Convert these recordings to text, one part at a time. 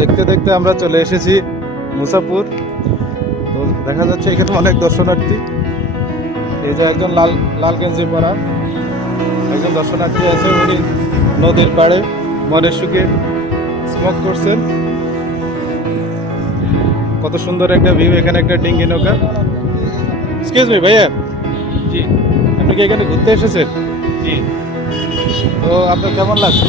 দেখতে দেখতে আমরা চলে এসেছি মুসাপুর। তো দেখা যাচ্ছে এখানে অনেক দর্শনার্থী। এই যে একজন লাল লাল গেঞ্জি পরা একজন দর্শনার্থী আছে, উনি নদীর পাড়ে মনের সুখে স্মোক করছেন। কত সুন্দর একটা ভিউ, এখানে একটা ডিঙ্গি নৌকা। এক্সকিউজ মি ভাইয়া, জি আপনি কি এখানে ঘুরতে এসেছেন? জি তো আপনার কেমন লাগছে,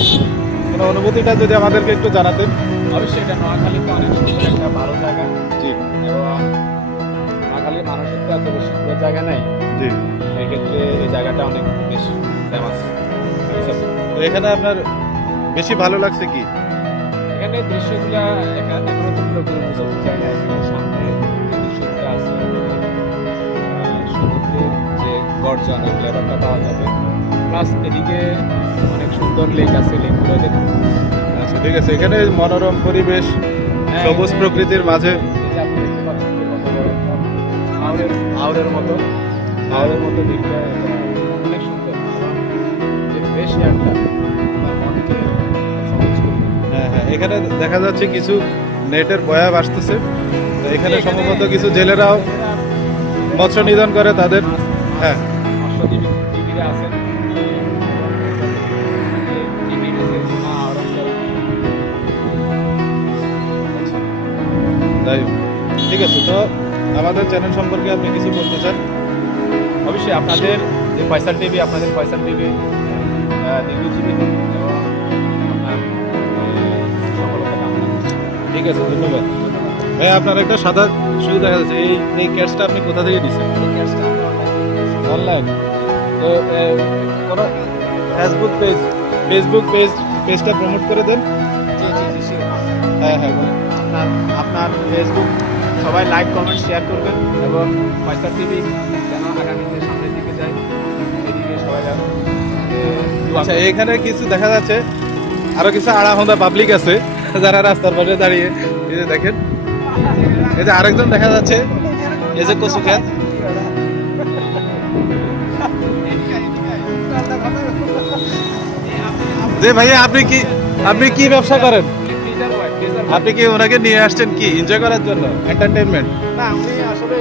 কোনো অনুভূতিটা যদি আমাদেরকে একটু জানাতেন। অবশ্যই এটা নোয়াখালীতে অনেক সুন্দর একটা ভালো জায়গা। জি এবং নোয়াখালীর মানুষের তো এত বেশি সুন্দর জায়গা নেই, জি। এই ক্ষেত্রে এই জায়গাটা অনেক বেশ ফেমাস। তো এখানে আপনার বেশি ভালো লাগছে কি? এখানে দৃশ্যগুলা এখনো তো পুরোপুরি বোঝাতে চাই না। এখানে সামনে যে দৃশ্যটা আছে, সমুদ্রের যে গর্জন, ওই ফ্লেভারটা পাওয়া যাবে। প্লাস এদিকে অনেক সুন্দর লেক আছে, লেকগুলো দেখুন। আচ্ছা ঠিক আছে, এখানে মনোরম পরিবেশ, সবুজ প্রকৃতির মাঝে। এই যে আপনি দেখতে পাচ্ছেন যে কত বড় একটা হাওরের মতো দিকটা অনেক সুন্দর। এবং যে বেশ একটা আমার মনকে সবুজ করে দেয়। হ্যাঁ হ্যাঁ, এখানে দেখা যাচ্ছে কিছু নেটের বয়াব আসতেছে। তো এখানে সম্ভবত কিছু জেলেরাও মৎস্য নিধন করে তাদের। হ্যাঁ মৎস্যজীবীরা আছেন। যাই হোক, ঠিক আছে। তো আমাদের চ্যানেল সম্পর্কে আপনি কিছু বলতে চান? অবশ্যই আপনাদের যে ফয়সাল টিভি, আপনাদের ফয়সাল টিভি দীর্ঘজীবী হোক এবং আপনার সফলতা কামনা করছি। ঠিক আছে, ধন্যবাদ ভাই। আপনার একটা সাদা শু দেখা যাচ্ছে, এই ক্যাটসটা আপনি কোথা থেকে দিচ্ছেন? অনলাইন? তো কোনো ফেসবুক পেজটা প্রমোট করে দেন। হ্যাঁ হ্যাঁ বলুন। আপনার ফেসবুক সবাই লাইক কমেন্ট শেয়ার করবেন এবং ফয়সাল টিভি যেন আগামীতে সামনের দিকে যায়, এদিকে সবাই যেন আচ্ছা, এখানে কিছু দেখা যাচ্ছে আরো কিছু আড়াহোঁদা পাবলিক আছে যারা রাস্তার পাশে দাঁড়িয়ে। এই যে দেখেন, এই যে আরেকজন দেখা যাচ্ছে, এই যে কচু খ্যাত। যে ভাইয়া, আপনি কি ব্যবসা করেন? আপনি কি ওনাকে নিয়ে আসছেন কি এনজয় করার জন্য, এন্টারটেইনমেন্ট? না, উনি আসলে